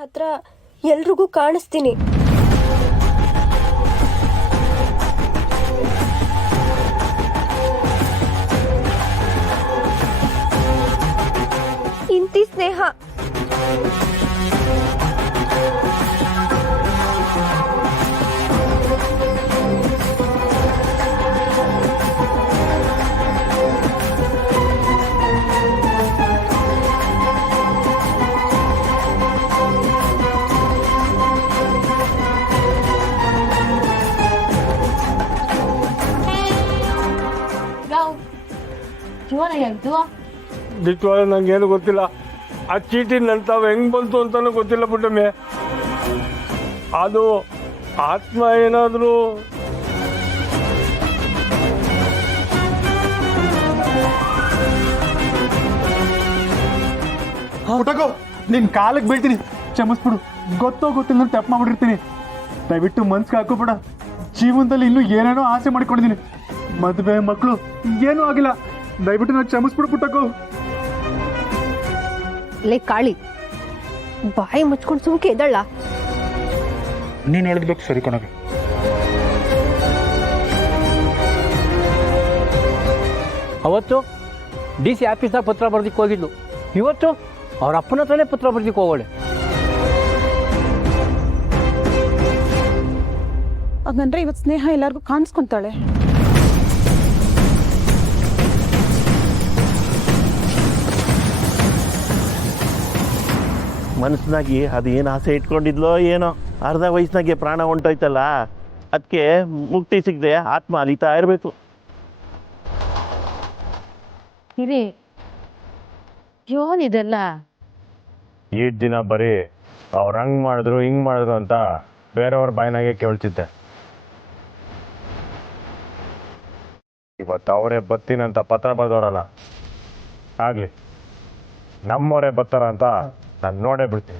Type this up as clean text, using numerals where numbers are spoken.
ಹತ್ರ ಎಲ್ರಿಗೂ ಕಾಣಿಸ್ತೀನಿ. ಇಂತಿ ಸ್ನೇಹ ನಿಜವಾಗ್ಲೂ ನಂಗೇನು ಗೊತ್ತಿಲ್ಲ. ಆ ಚೀಟಿ ನನ್ನ ತಾವು ಹೆಂಗೆ ಬಂತು ಅಂತಾನೂ ಗೊತ್ತಿಲ್ಲ ಪುಟ್ಟಮ್ಮೆ. ಅದು ಆತ್ಮ ಏನಾದರೂ ಪುಟಕೋ, ನಿನ್ ಕಾಲಕ್ಕೆ ಬೀಳ್ತೀನಿ, ಕ್ಷಮಿಸ್ಬಿಡು. ಗೊತ್ತಿಲ್ಲ ತಪ್ಪು ಮಾಡ್ಬಿಟ್ಟಿರ್ತೀನಿ. ದಯವಿಟ್ಟು ಮನ್ಸಿಗೆ ಹಾಕೋಬೇಡ. ಜೀವನದಲ್ಲಿ ಇನ್ನೂ ಏನೇನೋ ಆಸೆ ಮಾಡ್ಕೊಂಡಿದ್ದೀನಿ, ಮದುವೆ ಮಕ್ಕಳು ಏನೂ ಆಗಿಲ್ಲ. ದಯವಿಟ್ಟು ನಾನು ಕ್ಷಮಿಸ್ಬಿಡು ಪುಟಕೋ. ಲೇ ಕಾಳಿ, ಬಾಯಿ ಮುಚ್ಕೊಂಡು ಸುಮ್ಕೆ ಎದಳ್ಳ. ನೀನು ಹೇಳಿದ್ಬೇಕು ಸರಿ ಕಣಗೆ. ಅವತ್ತು ಡಿ ಸಿ ಆಫೀಸ್ದಾಗ ಪತ್ರ ಬರ್ದಿಕ್ಕೆ ಹೋಗಿದ್ಲು. ಇವತ್ತು ಅವ್ರ ಅಪ್ಪನ ಹತ್ರನೇ ಪತ್ರ ಬರ್ದಿಕ್ಕೆ ಹೋಗೋಳೆ. ಹಾಗಂದ್ರೆ ಇವತ್ತು ಸ್ನೇಹ ಎಲ್ಲರಿಗೂ ಕಾಣಿಸ್ಕೊಂತಾಳೆ. ಮನಸ್ಸಿನಾಗಿ ಅದು ಏನು ಆಸೆ ಇಟ್ಕೊಂಡಿದ್ಲೋ ಏನೋ, ಅರ್ಧ ವಯಸ್ಸಿನಾಗೆ ಪ್ರಾಣ ಹೊಂಟೋಯ್ತಲ್ಲ, ಅದಕ್ಕೆ ಮುಕ್ತಿ ಸಿಗದೆ ಆತ್ಮ ಅಲಿತಾ ಇರಬೇಕು. ಹಿರಿ ಯೋನಿದೆಲ್ಲ ಈ ದಿನ ಬರೀ ಅವ್ರು ಹಂಗೆ ಮಾಡಿದ್ರು ಹಿಂಗೆ ಮಾಡಿದ್ರು ಅಂತ ಬೇರೆಯವ್ರ ಬಾಯಿನಾಗೆ ಕೇಳ್ತಿದ್ದೆ. ಇವತ್ತು ಅವರೇ ಬರ್ತೀನಂತ ಪತ್ರ ಬರೆದವರಲ್ಲ, ಆಗಲಿ ನಮ್ಮವರೇ ಬರ್ತಾರ ಅಂತ ನಾನು ನೋಡೇ ಬಿಡ್ತೀನಿ.